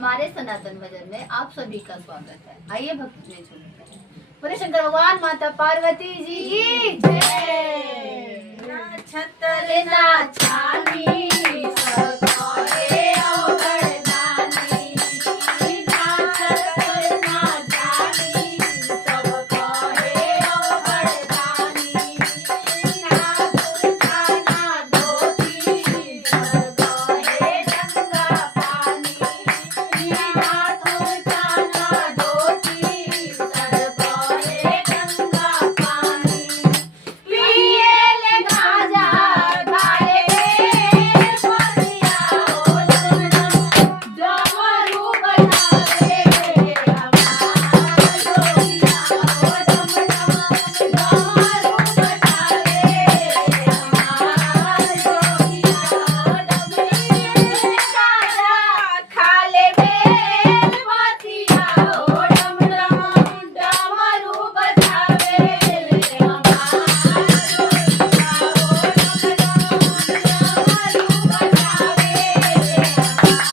हमारे सनातन भजन में आप सभी का स्वागत है। आइए भक्त में सुनते हैं। बोले शंकर भगवान, माता पार्वती जी की जय। ना छतर ना छानी